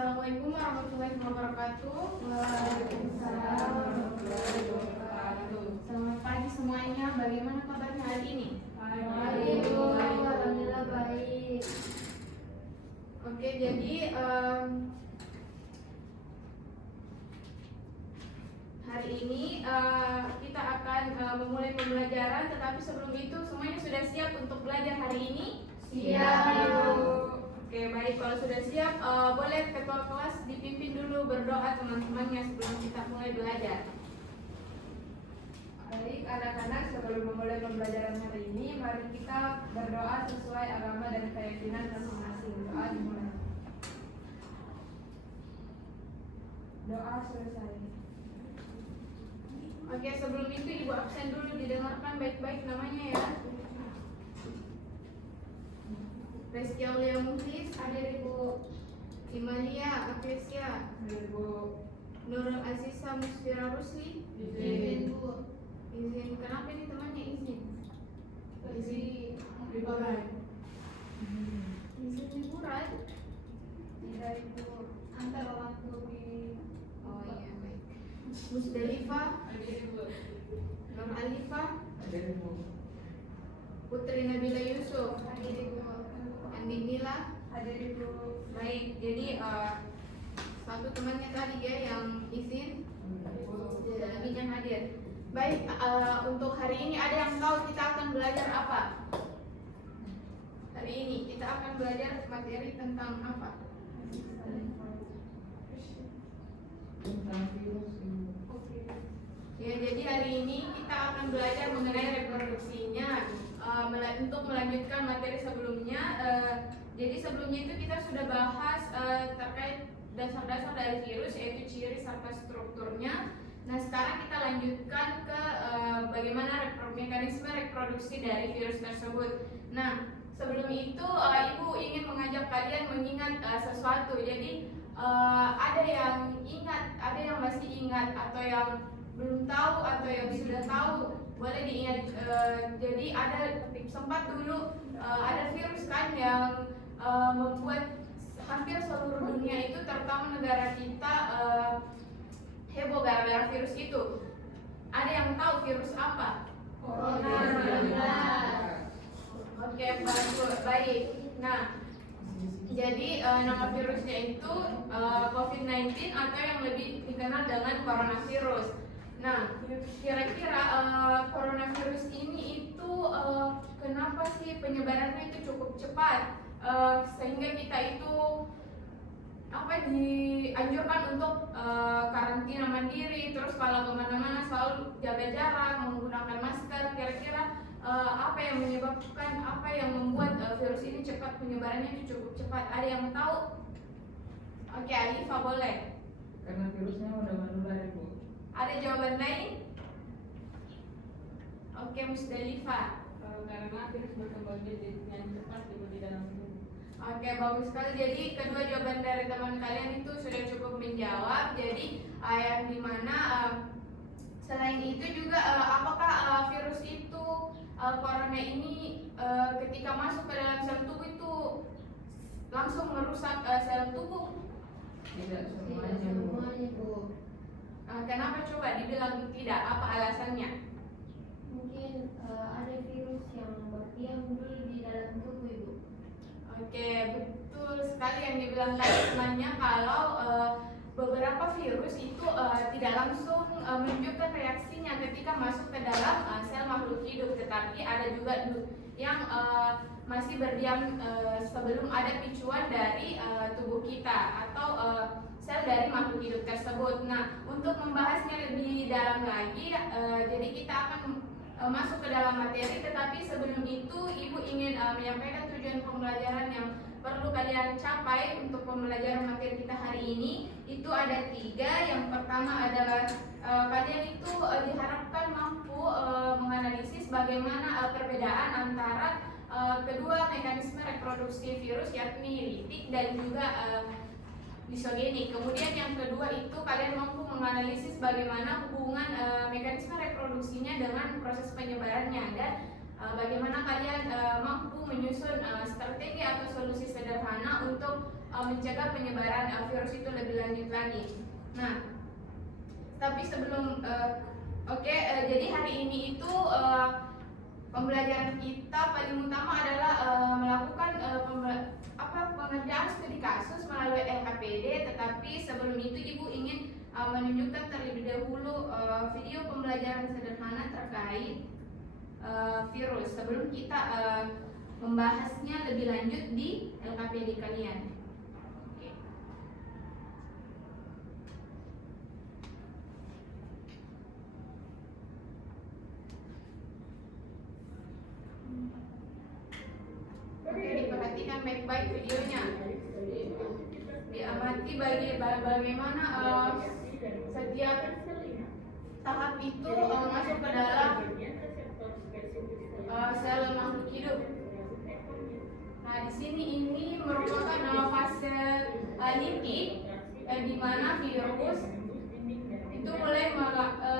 Assalamualaikum warahmatullahi wabarakatuh. Waalaikumsalam warahmatullahi wabarakatuh. Selamat pagi semuanya. Bagaimana kabarnya hari ini? Baik, Bu. Alhamdulillah baik. Oke, jadi hari ini kita akan memulai pembelajaran. Tetapi sebelum itu semuanya sudah siap untuk belajar hari ini? Siap, Ibu. Oke, baik. Kalau sudah siap, boleh ketua kelas dipimpin dulu berdoa teman-temannya sebelum kita mulai belajar. Baik, anak-anak, sebelum memulai pembelajaran hari ini, mari kita berdoa sesuai agama dan keyakinan masing-masing. Doa dimulai. Doa selesai. Oke, sebelum itu Ibu absen dulu, didengarkan baik-baik namanya ya. Reski Aulia Muhlis, Hadir, Ibu. Imalia Aklesia, Hadir, Bu. Nurul Aziza Musfira Rusli. Izin, Bu. Izin, kenapa ini temannya izin? Izin liburan. Izin liburan? Tidak, Ibu. Antar orang tua di. Oh iya, baik. Musdalifah, Hadir, Ibu. Nur Alifah, Hadir, Bu. Putri Nabila Yusuf, Hadir, Ibu. Andi Mila. Hadir, Ibu. Baik, jadi satu temannya tadi ya yang izin, selebihnya hadir. Baik, untuk hari ini ada yang tahu kita akan belajar apa? Hari ini kita akan belajar materi tentang apa? Tentang virus ini. Ya, jadi hari ini kita akan belajar mengenai reproduksinya. Untuk melanjutkan materi sebelumnya, jadi sebelumnya itu kita sudah bahas terkait dasar-dasar dari virus, yaitu ciri serta strukturnya. Nah, sekarang kita lanjutkan ke bagaimana mekanisme reproduksi dari virus tersebut. Nah, sebelum itu Ibu ingin mengajak kalian mengingat sesuatu. Jadi ada yang ingat, ada yang masih ingat, atau yang belum tahu, atau yang sudah tahu, boleh diingat. Jadi ada sempat dulu ada virus kan yang membuat hampir seluruh dunia itu, terutama negara kita, heboh gara-gara virus itu. Ada yang tahu virus apa? Corona. Oke, baik. Nah, jadi nama virusnya itu COVID-19 atau yang lebih dikenal dengan coronavirus. Nah, kira-kira coronavirus ini itu kenapa sih penyebarannya itu cukup cepat sehingga kita itu dianjurkan untuk karantina mandiri, terus kalau kemana-mana selalu jaga jarak, menggunakan masker. Kira-kira apa yang menyebabkan, apa yang membuat virus ini cepat, penyebarannya itu cukup cepat? Ada yang tahu? Oke, Alifah boleh. Karena virusnya udah menular, Ibu. Ada jawaban lain? Oke, Musdalifah. Karena virus berkembang dengan cepat di dalam tubuh. Oke, bagus sekali. Jadi kedua jawaban dari teman kalian itu sudah cukup menjawab. Jadi yang dimana selain itu juga apakah virus itu corona ini ketika masuk ke dalam sel tubuh itu langsung merusak sel tubuh? Tidak semuanya, Bu. Kenapa coba dibilang tidak? Apa alasannya? Mungkin ada virus yang berdiam dulu di dalam tubuh, Ibu. Oke, betul sekali yang dibilang tadi temannya, kalau beberapa virus itu tidak langsung menunjukkan reaksinya ketika masuk ke dalam sel makhluk hidup, tetapi ada juga yang masih berdiam sebelum ada picuan dari tubuh kita atau sel dari makhluk hidup tersebut. Nah, untuk membahasnya lebih dalam lagi, jadi kita akan masuk ke dalam materi, tetapi sebelum itu Ibu ingin menyampaikan tujuan pembelajaran yang perlu kalian capai untuk pembelajaran materi kita hari ini. Itu ada 3. Yang pertama adalah kalian itu diharapkan mampu menganalisis bagaimana perbedaan antara kedua mekanisme reproduksi virus, yakni litik dan juga disogenik. Kemudian yang kedua itu kalian mampu menganalisis bagaimana hubungan mekanisme reproduksinya dengan proses penyebarannya, dan bagaimana kalian mampu menyusun menyusun strategi atau solusi sederhana untuk mencegah penyebaran virus itu lebih lanjut lagi. Nah, tapi sebelum jadi hari ini itu pembelajaran kita paling utama adalah melakukan pengerjaan studi kasus melalui LKPD. Tetapi sebelum itu Ibu ingin menunjukkan terlebih dahulu video pembelajaran sederhana terkait virus sebelum kita membahasnya lebih lanjut di LKPD kalian. Oke. Oke, diperhatikan baik-baik videonya. Diamati bagaimana setiap tahap itu masuk ke dalam sel makhluk hidup. Nah, di sini ini merupakan fase limpik di mana virus itu mulai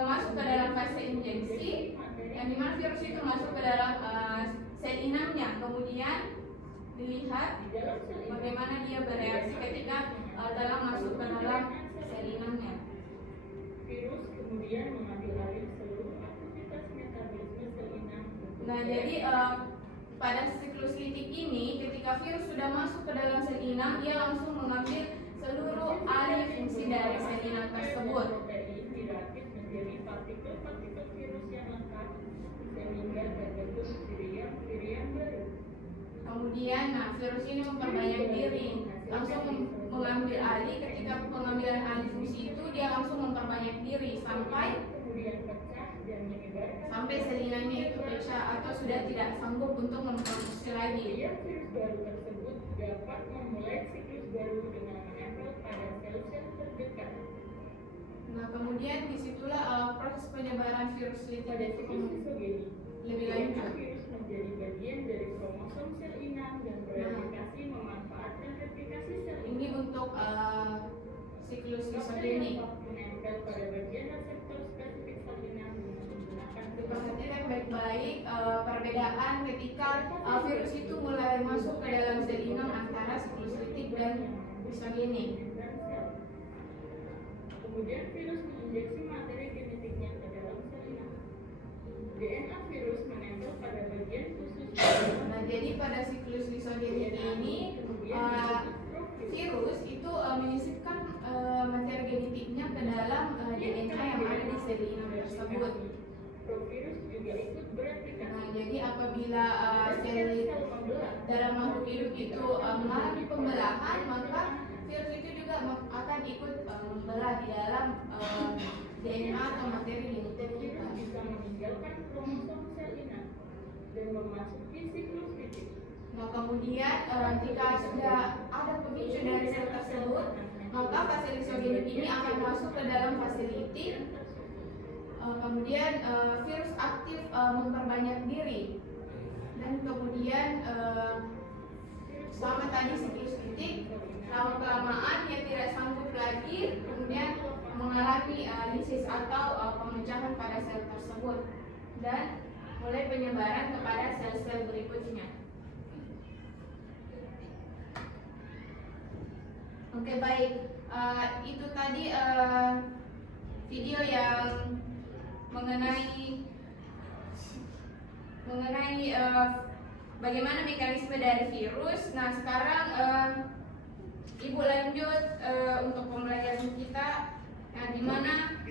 masuk ke dalam fase injeksi, yang di mana virus itu masuk ke dalam sel inangnya. Kemudian dilihat bagaimana dia bereaksi ketika masuk ke dalam sel inangnya. Virus kemudian mengambil alih seluruh aktivitas metabolisme sel inang. Nah, jadi pada siklus litik ini, ketika virus sudah masuk ke dalam sel inang, dia langsung mengambil seluruh alih fungsi dari sel inang tersebut. Protein dirakit menjadi partikel-partikel virus yang lengkap sehingga terbentuk virion baru. Kemudian, virus ini memperbanyak diri, langsung mengambil alih. Ketika pengambilan alih fungsi itu, dia langsung memperbanyak diri sampai Kemudian pecah dan menyebarkan. sampai sel inangnya itu pecah atau sudah tidak sanggup untuk memproduksi lagi. Virus baru tersebut dapat memulai siklus baru dengan menempel pada sel-sel terdekat. Nah, kemudian disitulah proses penyebaran virus litik Pada itu siklus isogeni, lebih DNA lanjut. virus menjadi bagian dari kromosom sel inang dan bereplikasi memanfaatkan replikasi sel Ini inang. untuk siklus Bakteri isogeni. yang menempel pada bagian reseptor spesifik sel inang dengan menggunakan Perhatikan baik-baik perbedaan ketika virus itu mulai masuk ke dalam sel inang antara siklus litik dan isogeni. Kemudian virus menginjeksi materi genetiknya ke dalam sel inang. DNA virus menempel pada bagian khusus. Nah, jadi pada siklus isogeni ini virus itu menyisipkan materi genetiknya ke dalam DNA yang ada di sel inang tersebut. Provirus juga ikut bereplikasi. Nah, jadi apabila sel dalam makhluk hidup itu mengalami pembelahan, maka virus itu juga akan ikut membelah di dalam DNA atau materi genetik kita. Virus bisa meninggalkan kromosom sel inang dan memasuki siklus litik. Nah, kemudian jika sudah ada pemicu dari sel tersebut, maka fase lisogenik ini akan masuk ke dalam fase litik. Kemudian virus aktif memperbanyak diri, dan kemudian selama tadi siklus litik, lama kelamaan dia tidak sanggup lagi, kemudian mengalami lisis atau pemecahan pada sel tersebut dan mulai penyebaran kepada sel-sel berikutnya. Oke, baik, itu tadi video yang mengenai bagaimana mekanisme dari virus. Nah, sekarang Ibu lanjut untuk pembelajaran kita, di mana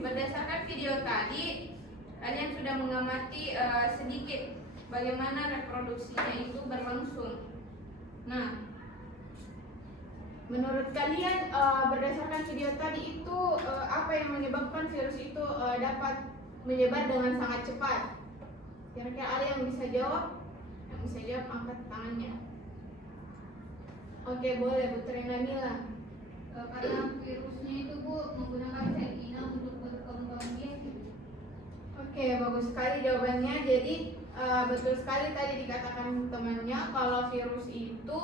berdasarkan video tadi kalian sudah mengamati sedikit bagaimana reproduksinya itu berlangsung. Nah, menurut kalian berdasarkan video tadi itu apa yang menyebabkan virus itu dapat menyebar dengan sangat cepat? Kira-kira ada yang bisa jawab? Yang bisa jawab angkat tangannya. Oke, boleh Bu Trina Mila. Karena virusnya itu Bu menggunakan sel inang untuk berkembang biak. Oke, bagus sekali jawabannya. Jadi betul sekali tadi dikatakan temannya kalau virus itu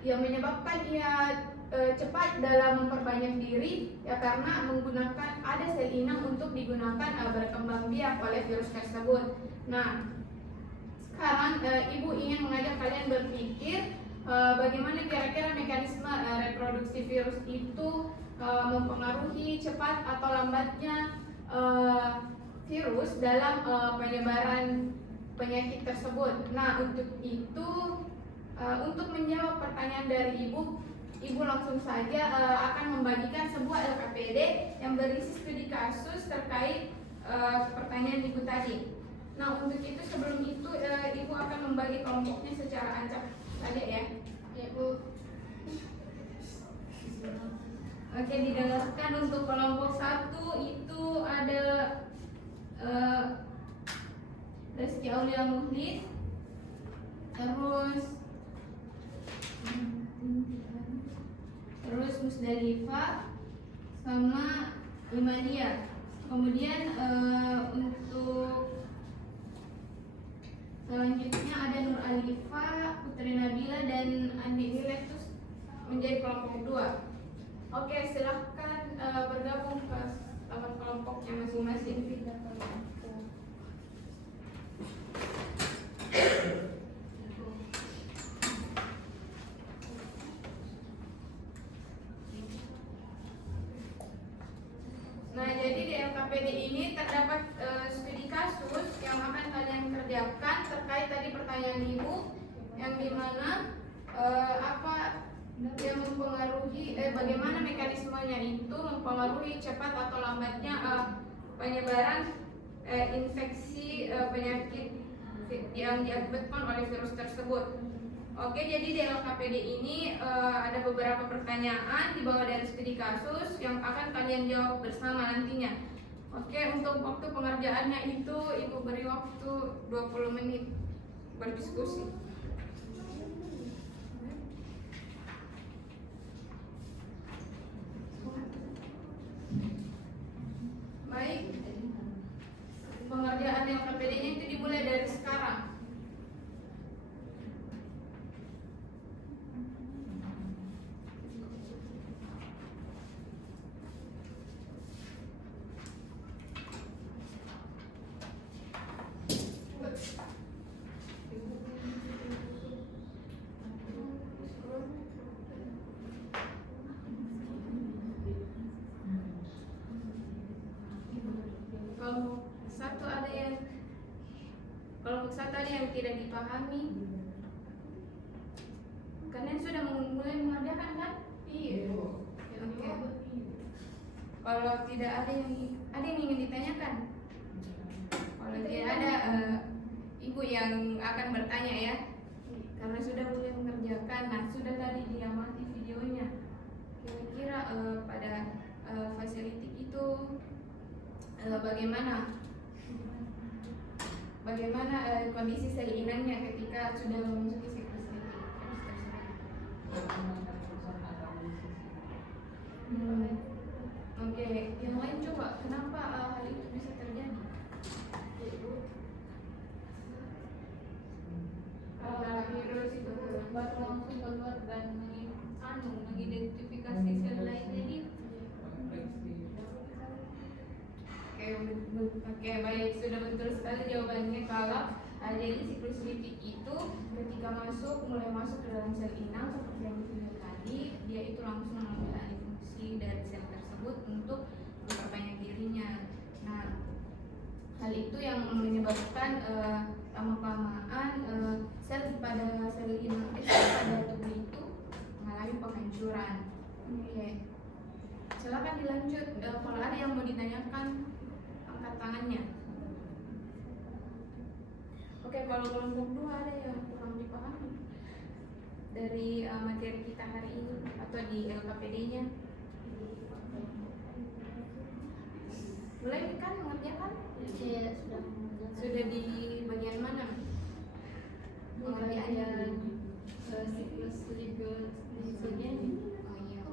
yang menyebabkan ia cepat dalam memperbanyak diri ya karena menggunakan ada sel inang untuk digunakan berkembang biak oleh virus tersebut. Nah, sekarang ibu ingin mengajak kalian berpikir bagaimana kira-kira mekanisme reproduksi virus itu mempengaruhi cepat atau lambatnya virus dalam penyebaran penyakit tersebut. Nah, untuk itu, untuk menjawab pertanyaan dari ibu langsung saja akan membagikan sebuah LKPD yang berisi studi kasus terkait pertanyaan ibu tadi. Nah, untuk itu sebelum itu ibu akan membagi kelompoknya secara acak saja ya. Ya Bu. Oke, didengarkan untuk kelompok 1 itu ada Rizky Aulia Muhlis, terus Musdalifah sama Imadia. Kemudian untuk selanjutnya ada Nur Alifa, Putri Nabila dan Andi Miletus menjadi kelompok 2. Oke, silahkan bergabung ke kelompoknya masing-masing. Nah, jadi di LKPD ini terdapat studi kasus yang akan kalian kerjakan terkait tadi pertanyaan ibu, yang dimana apa yang mempengaruhi bagaimana mekanismenya itu mempengaruhi cepat atau lambatnya penyebaran infeksi penyakit yang diakibatkan oleh virus tersebut. Oke, jadi di LKPD ini ada beberapa pertanyaan dibawa dari studi kasus yang akan kalian jawab bersama nantinya. Oke, untuk waktu pengerjaannya itu ibu beri waktu 20 menit berdiskusi. Baik, pengerjaan LKPD-nya itu dimulai dari sekarang. Kelompok satu ada yang tidak dipahami. Kalian sudah mulai mengerjakan kan? Iya. Oke. Kalau tidak ada yang ingin ditanyakan. Kalau tidak ada ibu yang akan bertanya ya. Karena sudah mulai mengerjakan. Nah, sudah tadi diamati videonya. Kira-kira pada fasilitik itu bagaimana kondisi sel inangnya ketika sudah memasuki siklus litik tersebut. Oke, yang lain coba kenapa hal itu bisa terjadi? Karena virus itu baru langsung keluar dan mengidentifikasi sel lain, jadi Oke, baik, sudah betul sekali jawabannya. Kalau jadi siklus litik itu ketika mulai masuk ke dalam sel inang seperti yang video tadi, dia itu langsung mengambil alih fungsi dari sel tersebut untuk memperbanyak dirinya. Nah, hal itu yang menyebabkan lama-kelamaan sel pada sel inang pada tubuh itu mengalami penghancuran. Oke, silakan dilanjut. Kalau ada yang mau ditanyakan, angkat tangannya. Oke, kalau kelompok 2 ada yang kurang dipahami dari materi kita hari ini atau di LKPD-nya? Mulai kan mengerjakan? Saya sudah Sudah di bagian mana? bagian siklus liga disebutnya. Oh iya,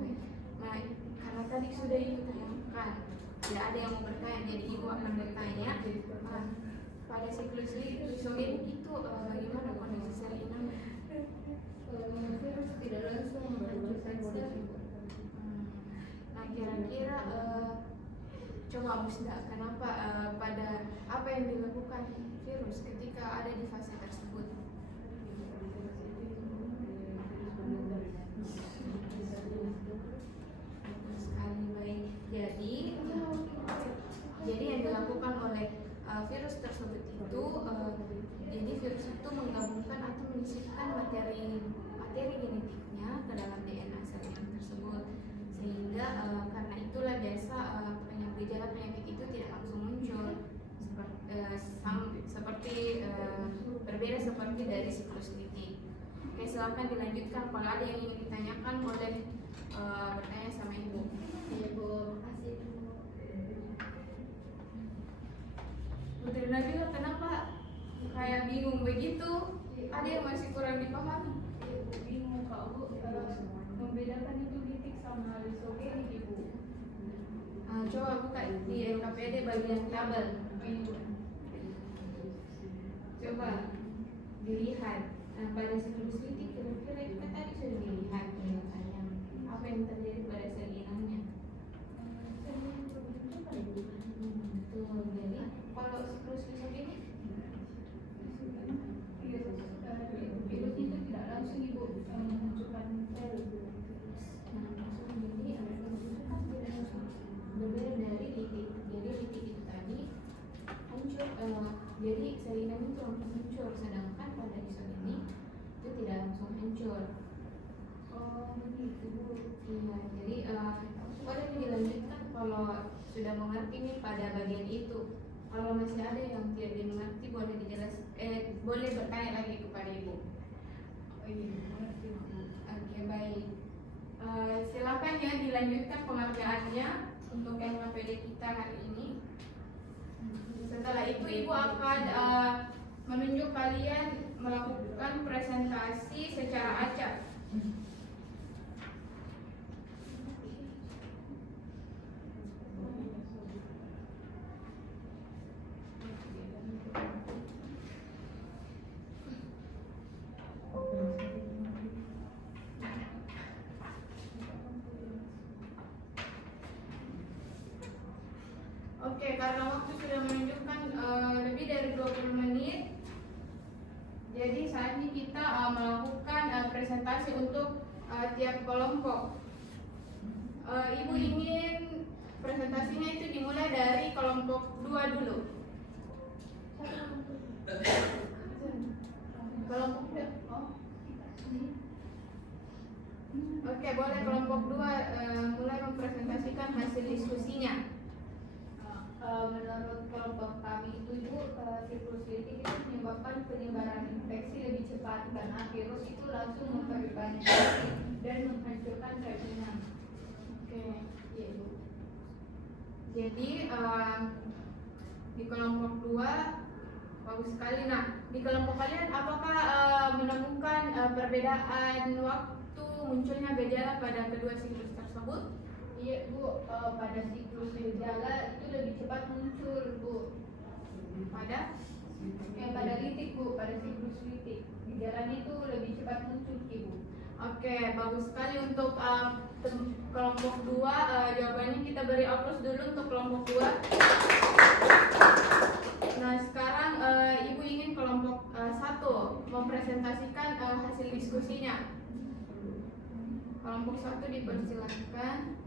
baik. Nah, karena tadi sudah ibu tayangkan, tidak ada yang mau bertanya, jadi ibu akan bertanya. Pada siklus lisogen itu bagaimana kondisi sel inang? Virus tidak langsung menghancurkan sel. Nah, kira-kira coba Musda, kenapa pada apa yang dilakukan virus ketika ada di fase tersebut? memasukkan materi genetiknya ke dalam DNA sel inang tersebut, sehingga karena itulah biasa gejala penyakit itu tidak langsung muncul seperti berbeda seperti dari siklus litik. Oke, silakan dilanjutkan. Kalau ada yang ingin ditanyakan boleh bertanya sama ibu. Iya Bu, makasih Bu. Putri Nabila, kenapa kayak bingung begitu? Ada yang masih kurang dipahami? Ibu bingung Kak Bu, membedakan itu litik sama lisogenik Ibu. Coba buka di NKPD bagian tabel. Coba dilihat pada siklus litik kira-kira kita tadi sudah dilihat penjelasannya apa yang terjadi pada sel inangnya. Betul. Jadi kalau siklus lisogenik Virus itu tidak langsung Ibu menunjukkan sel. langsung, jadi ada kan tidak langsung berbeda dari litik. Jadi litik itu tadi hancur, jadi sel inang itu langsung hancur, sedangkan pada lisogenik itu tidak langsung hancur. Oh begitu Bu. Iya, jadi boleh dilanjutkan kalau sudah mengerti nih pada bagian itu. Kalau masih ada yang tidak dimengerti boleh boleh bertanya lagi kepada ibu. Oh iya, mengerti Bu. Oke, baik. Silakan ya dilanjutkan pengerjaannya untuk NKPD kita hari ini. Setelah itu ibu akan menunjuk kalian melakukan presentasi secara acak. Oke, karena waktu sudah menunjukkan lebih dari 20 menit, jadi saatnya kita melakukan presentasi untuk tiap kelompok. Ibu ingin presentasinya itu dimulai dari kelompok 2 dulu. Kelompok 2. Oke, boleh kelompok 2 mulai mempresentasikan hasil diskusinya. Menurut kelompok kami itu Ibu, siklus litik itu menyebabkan penyebaran infeksi lebih cepat karena virus itu langsung memperbanyak dan menghancurkan sel inang. Oke. Iya Ibu. Jadi di kelompok 2 bagus sekali. Nah, di kelompok kalian apakah menemukan perbedaan waktu munculnya gejala pada kedua siklus tersebut? Iya Bu, pada siklus gejala itu lebih cepat muncul Bu. Pada litik Bu, pada siklus litik gejalanya itu lebih cepat muncul Ibu. Oke, bagus sekali untuk kelompok 2. Jawabannya kita beri aplaus dulu untuk kelompok 2. Nah, sekarang ibu ingin kelompok 1 mempresentasikan hasil diskusinya. Kelompok 1 dipersilakan.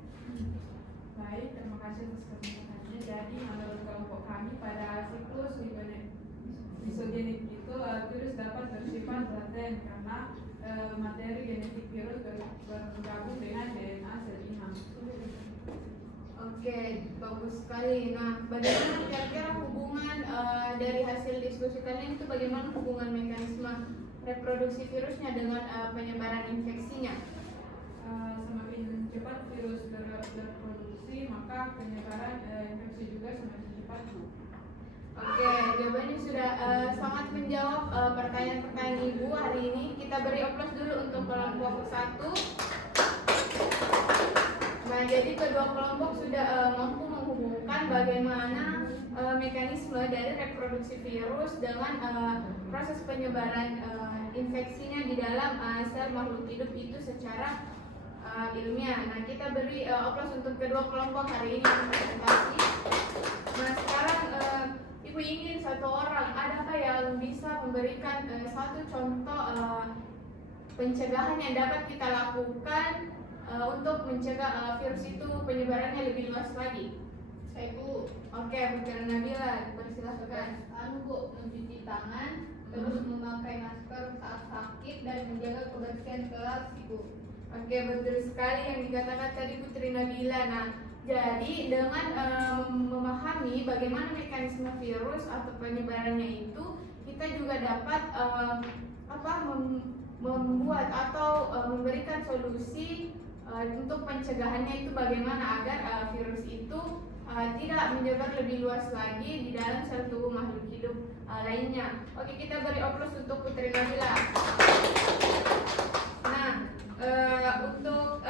Baik, terima kasih atas kesempatannya. Jadi menurut kelompok kami pada siklus lisogenik itu virus dapat bersifat laten karena materi genetik virus bergabung dengan DNA sel inang. Oke, bagus sekali. Nah, bagaimana kira-kira hubungan dari hasil diskusi kalian itu, bagaimana hubungan mekanisme reproduksi virusnya dengan penyebaran infeksinya? Semakin cepat virus berproduksi, maka penyebaran infeksi juga semakin cepat Bu. Oke, jawabannya sudah sangat menjawab pertanyaan-pertanyaan ibu hari ini. Kita beri aplaus dulu untuk kelompok 1. Nah, jadi kedua kelompok sudah mampu menghubungkan bagaimana mekanisme dari reproduksi virus dengan proses penyebaran infeksinya di dalam sel makhluk hidup itu secara ilmiah. Nah, kita beri aplaus untuk kedua kelompok hari ini presentasi. Nah, sekarang ibu ingin satu orang, adakah yang bisa memberikan satu contoh pencegahan yang dapat kita lakukan untuk mencegah virus itu penyebarannya lebih luas lagi? Saya Bu. Oke, Bu Nabila, persilahkan. Bu, mencuci tangan, terus memakai masker saat sakit dan menjaga kebersihan kelas, Ibu. Oke, betul sekali yang dikatakan tadi Putri Nabila. Nah, jadi dengan memahami bagaimana mekanisme virus atau penyebarannya itu, kita juga dapat membuat atau memberikan solusi untuk pencegahannya itu bagaimana agar virus itu tidak menyebar lebih luas lagi di dalam sel tubuh makhluk hidup lainnya. Oke, kita beri aplaus untuk Putri Nabila. Nah, untuk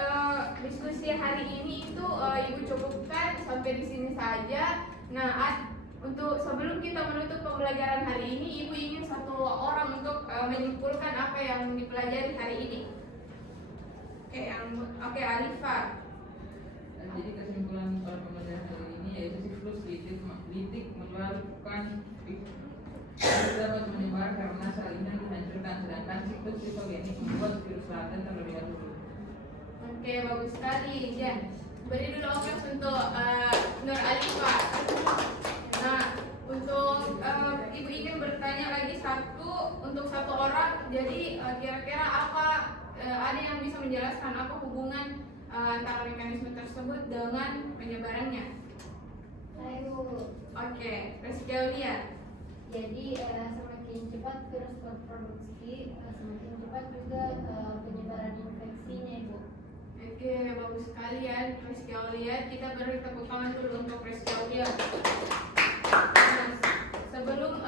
diskusi hari ini itu Ibu cukupkan sampai di sini saja. Nah, untuk sebelum kita menutup pembelajaran hari ini, Ibu ingin satu orang untuk menyimpulkan apa yang dipelajari hari ini. Oke, Alifa. Jadi kesimpulan pada pembelajaran hari ini yaitu siklus litik menyebabkan dapat menyebar karena sel ini dihancurkan, sedangkan siklus sitogenik membuat virus laten terlebih dahulu. Oke, bagus sekali. Ya, beri dulu aplaus untuk Nur Alifa. Nah, untuk Ibu ingin bertanya lagi untuk satu orang. Jadi kira-kira apa ada yang bisa menjelaskan apa hubungan antara mekanisme tersebut dengan penyebarannya? Ayo. Oke, Rizky Aulia. Jadi semakin cepat virus berproduksi, semakin cepat juga penyebaran infeksinya, Ibu. Oke, bagus sekali ya Rizky Aulia. Kita beri tepuk tangan dulu untuk Rizky Aulia. Nah, sebelum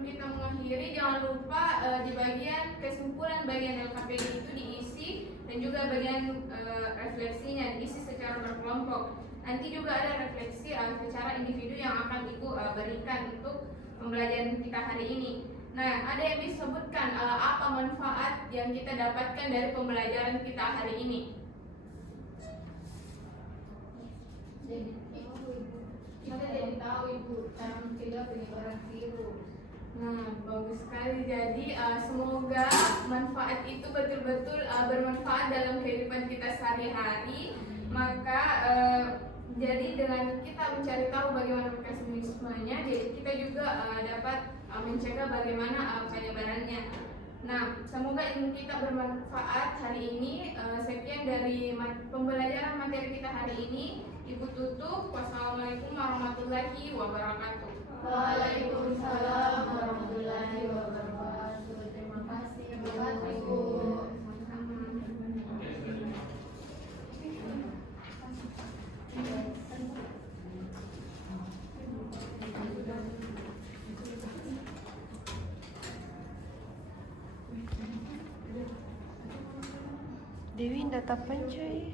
kita mengakhiri, jangan lupa di bagian kesimpulan bagian LKPD itu diisi dan juga bagian refleksinya diisi secara berkelompok. Nanti juga ada refleksi secara individu yang akan Ibu berikan untuk pembelajaran kita hari ini. Nah, ada yang disebutkan apa manfaat yang kita dapatkan dari pembelajaran kita hari ini? Jadi kita jadi tahu, Ibu, cara mencegah penyebaran virus. Nah, bagus sekali. Jadi semoga manfaat itu betul-betul bermanfaat dalam kehidupan kita sehari-hari. Maka jadi dengan kita mencari tahu bagaimana mekanismenya, jadi kita juga dapat mencegah bagaimana penyebarannya. Nah, semoga ilmu kita bermanfaat hari ini. Sekian dari pembelajaran materi kita hari ini. Ibu tutup. Wassalamualaikum warahmatullahi wabarakatuh. Waalaikumsalam warahmatullahi wabarakatuh. Terima kasih, Ibu. Dewi data pancai.